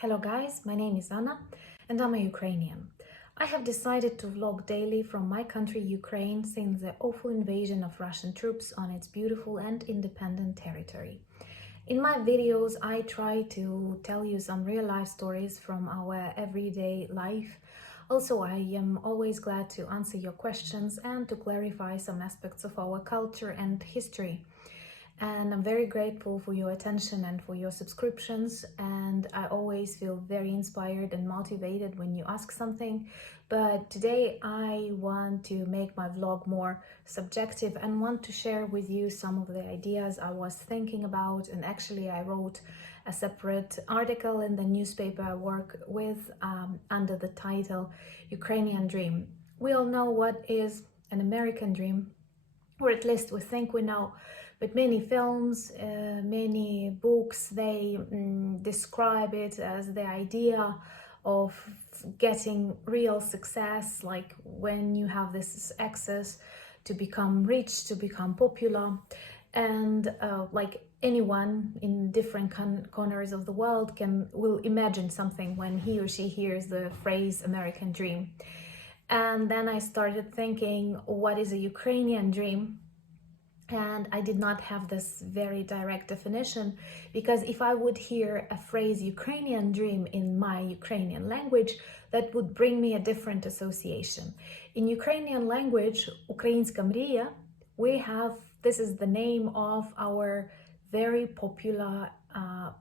Hello guys, my name is Anna and I'm a Ukrainian. I have decided to vlog daily from my country Ukraine since the awful invasion of Russian troops on its beautiful and independent territory. In my videos, I try to tell you some real life stories from our everyday life. Also, I am always glad to answer your questions and to clarify some aspects of our culture and history. And I'm very grateful for your attention and for your subscriptions, and I always feel very inspired and motivated when you ask something. But today I want to make my vlog more subjective and want to share with you some of the ideas I was thinking about. And actually I wrote a separate article in the newspaper I work with under the title Ukrainian Dream. We all know what is an American dream, or at least we think we know, but many films, many books, they describe it as the idea of getting real success, like when you have this access to become rich, to become popular, and like anyone in different corners of the world will imagine something when he or she hears the phrase American dream. And then I started thinking, what is a Ukrainian dream? And I did not have this very direct definition, because if I would hear a phrase Ukrainian dream in my Ukrainian language, that would bring me a different association. In Ukrainian language, Українська мрія, this is the name of our very popular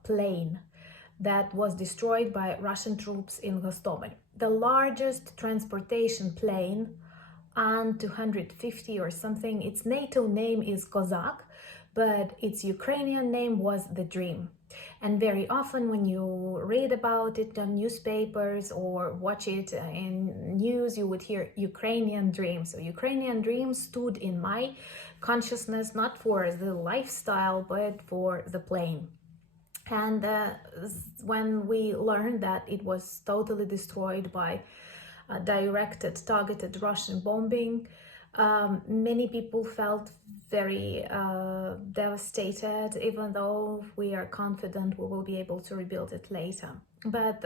plane that was destroyed by Russian troops in Hostomel. The largest transportation plane, and 250 or something. Its NATO name is Kozak, but its Ukrainian name was the Dream. And very often when you read about it on newspapers or watch it in news, you would hear Ukrainian Dream. So Ukrainian Dream stood in my consciousness not for the lifestyle, but for the plane. And when we learned that it was totally destroyed by directed, targeted Russian bombing, many people felt very devastated, even though we are confident we will be able to rebuild it later. But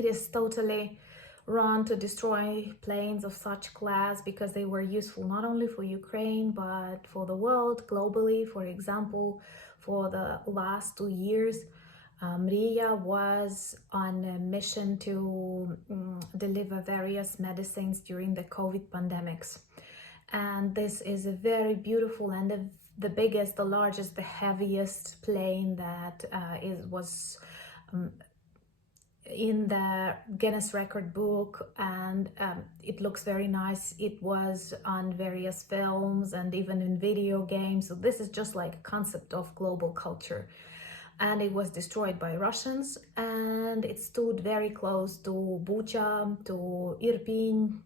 it is totally wrong to destroy planes of such class, because they were useful not only for Ukraine but for the world globally. For example, for the last 2 years, Mriya was on a mission to deliver various medicines during the COVID pandemics. And this is a very beautiful and the biggest, the largest, the heaviest plane that was in the Guinness Record book, and it looks very nice. It was on various films and even in video games. So this is just like a concept of global culture. And it was destroyed by Russians, and it stood very close to Bucha, to Irpin,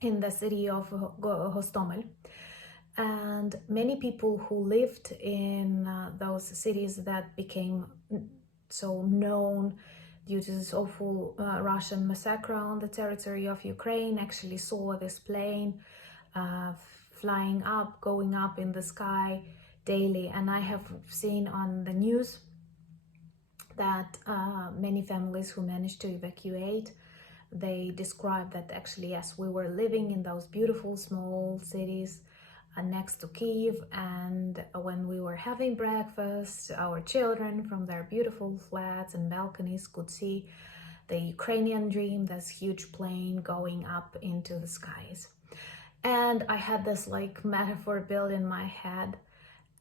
in the city of Hostomel. And many people who lived in those cities that became so known due to this awful Russian massacre on the territory of Ukraine actually saw this plane flying up, going up in the sky daily. And I have seen on the news that many families who managed to evacuate, they described that actually, yes, we were living in those beautiful small cities next to Kyiv, and when we were having breakfast, our children from their beautiful flats and balconies could see the Ukrainian Dream, this huge plane going up into the skies. And I had this like metaphor built in my head,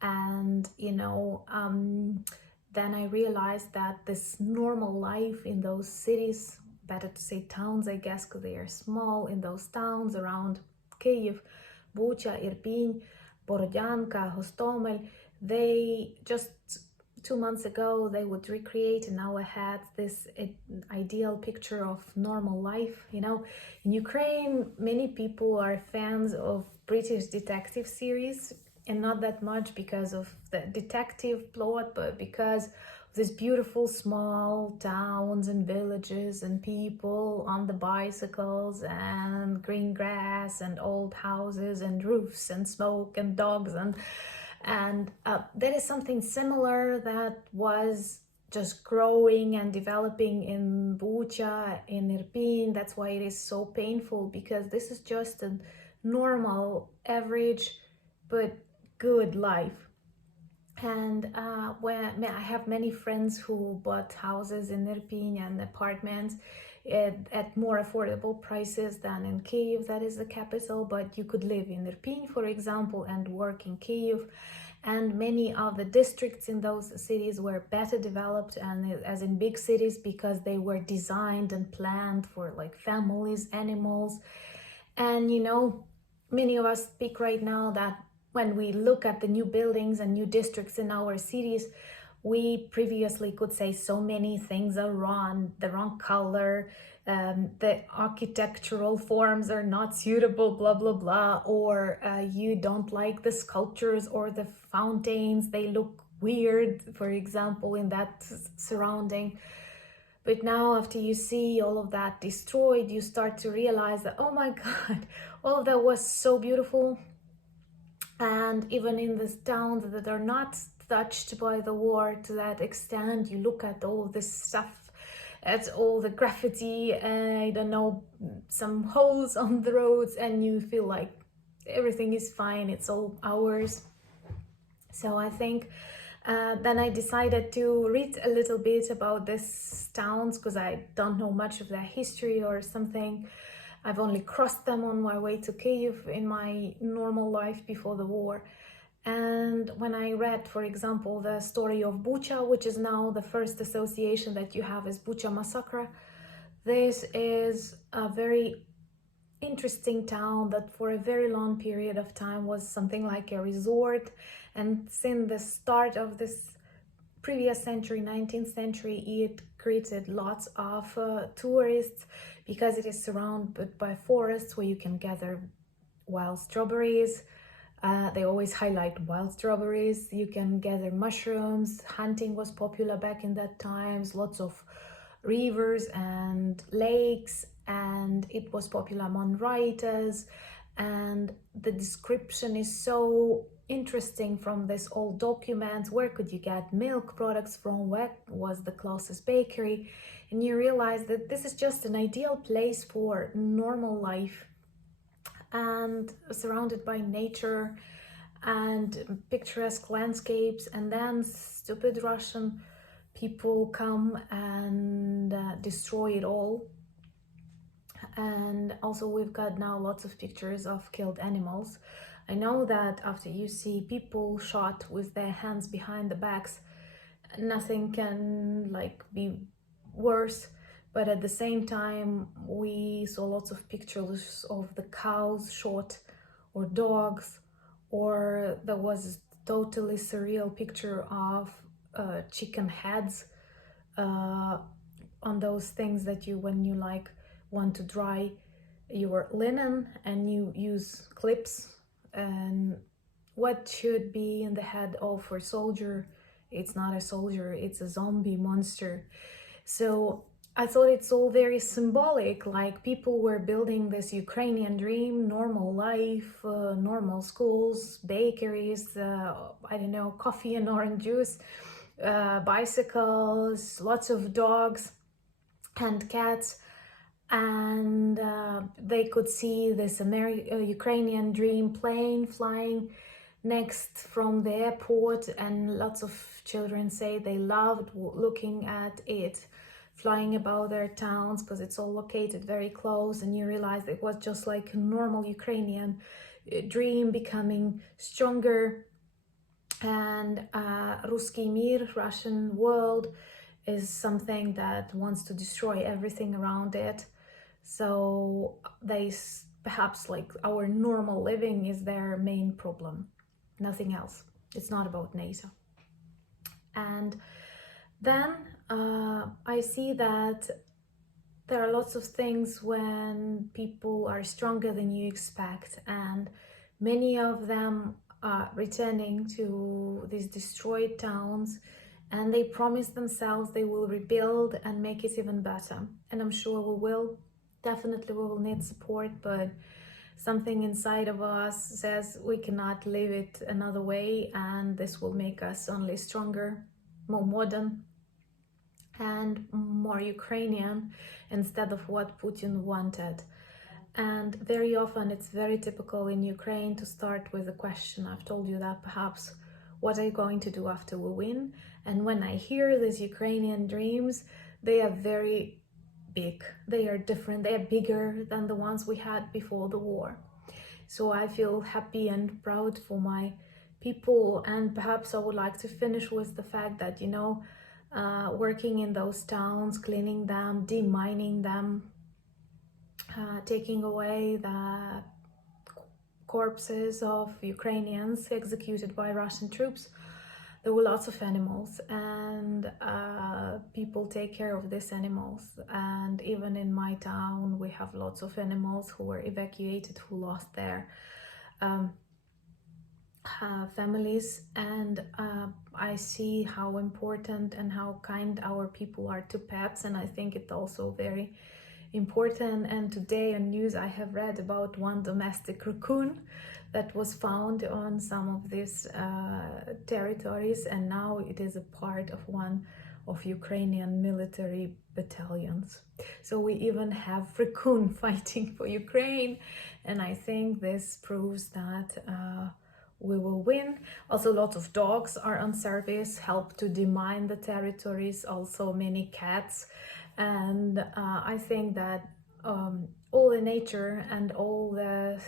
and then I realized that this normal life in those cities, better to say towns, I guess, because they are small, in those towns around Kyiv, Bucha, Irpin, Borodyanka, Hostomel, they just 2 months ago, they would recreate in our heads this ideal picture of normal life. In Ukraine, many people are fans of British detective series, and not that much because of the detective plot, but because of these beautiful small towns and villages and people on the bicycles and green grass and old houses and roofs and smoke and dogs, and that is something similar that was just growing and developing in Bucha, in Irpin. That's why it is so painful, because this is just a normal, average, but good life. And when I have many friends who bought houses in Irpin and apartments at more affordable prices than in Kyiv, that is the capital, but you could live in Irpin, for example, and work in Kyiv. And many of the districts in those cities were better developed, and as in big cities, because they were designed and planned for like families, animals. And you know, many of us speak right now that when we look at the new buildings and new districts in our cities, we previously could say so many things are wrong, the wrong color, the architectural forms are not suitable, blah, blah, blah, or you don't like the sculptures or the fountains, they look weird, for example, in that surrounding. But now, after you see all of that destroyed, you start to realize that, oh my God, all of that was so beautiful. And even in these towns that are not touched by the war to that extent, you look at all this stuff, at all the graffiti, and I don't know, some holes on the roads, and you feel like everything is fine, it's all ours. So I think then I decided to read a little bit about these towns, because I don't know much of their history or something. I've only crossed them on my way to Kyiv in my normal life before the war. And when I read, for example, the story of Bucha, which is now the first association that you have is Bucha massacre, this is a very interesting town that for a very long period of time was something like a resort. And since the start of this previous century, 19th century, it created lots of tourists, because it is surrounded by forests where you can gather wild strawberries. They always highlight wild strawberries. You can gather mushrooms. Hunting was popular back in that times. Lots of rivers and lakes, and it was popular among writers. And the description is so interesting from this old documents. Where could you get milk products from? Where was the closest bakery? And you realize that this is just an ideal place for normal life, and surrounded by nature and picturesque landscapes. And then stupid Russian people come and destroy it all. And also we've got now lots of pictures of killed animals. I know that after you see people shot with their hands behind the backs, nothing can like be worse. But at the same time, we saw lots of pictures of the cows shot, or dogs, or there was a totally surreal picture of chicken heads on those things that you, when you like want to dry your linen and you use clips. And what should be in the head of a soldier, it's not a soldier, it's a zombie monster. So I thought it's all very symbolic, like people were building this Ukrainian dream, normal life, normal schools, bakeries, I don't know, coffee and orange juice, bicycles, lots of dogs and cats. And they could see this Ukrainian dream plane flying next from the airport, and lots of children say they loved looking at it flying about their towns, because it's all located very close. And you realize it was just like a normal Ukrainian dream becoming stronger. And Ruski Mir, Russian world, is something that wants to destroy everything around it. So they perhaps like our normal living is their main problem, nothing else. It's not about NATO. And then I see that there are lots of things when people are stronger than you expect, and many of them are returning to these destroyed towns, and they promise themselves they will rebuild and make it even better. And I'm sure we will. Definitely we will need support, but something inside of us says we cannot live it another way, and this will make us only stronger, more modern. and more Ukrainian instead of what Putin wanted. And very often it's very typical in Ukraine to start with a question. I've told you that perhaps, what are you going to do after we win? And when I hear these Ukrainian dreams, they are very big. They are different. They are bigger than the ones we had before the war. So I feel happy and proud for my people. And perhaps I would like to finish with the fact that, working in those towns, cleaning them, demining them, taking away the corpses of Ukrainians executed by Russian troops, there were lots of animals, and people take care of these animals. And even in my town, we have lots of animals who were evacuated, who lost their families. And I see how important and how kind our people are to pets, and I think it's also very important. And today on news I have read about one domestic raccoon that was found on some of these territories, and now it is a part of one of Ukrainian military battalions. So we even have raccoon fighting for Ukraine, and I think this proves that we will win. Also, lots of dogs are on service, help to demine the territories, also many cats. And I think that all the nature and all the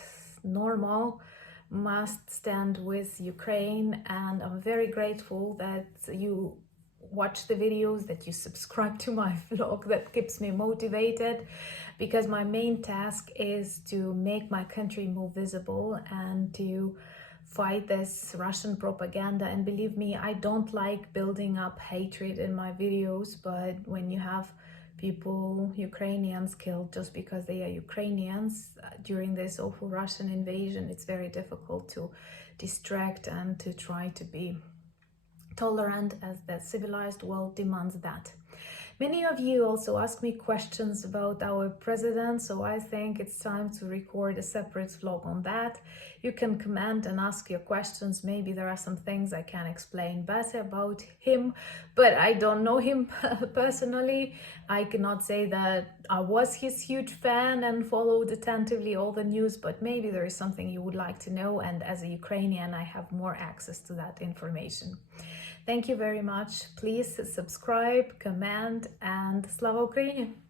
normal must stand with Ukraine. And I'm very grateful that you watch the videos, that you subscribe to my vlog. That keeps me motivated, because my main task is to make my country more visible and to fight this Russian propaganda. And believe me, I don't like building up hatred in my videos, but when you have people, Ukrainians, killed just because they are Ukrainians during this awful Russian invasion, it's very difficult to distract and to try to be tolerant, as the civilized world demands that. Many of you also ask me questions about our president, so I think it's time to record a separate vlog on that. You can comment and ask your questions. Maybe there are some things I can explain better about him, but I don't know him personally. I cannot say that I was his huge fan and followed attentively all the news, but maybe there is something you would like to know, and as a Ukrainian I have more access to that information. Thank you very much. Please subscribe, comment, and Slava Ukraini!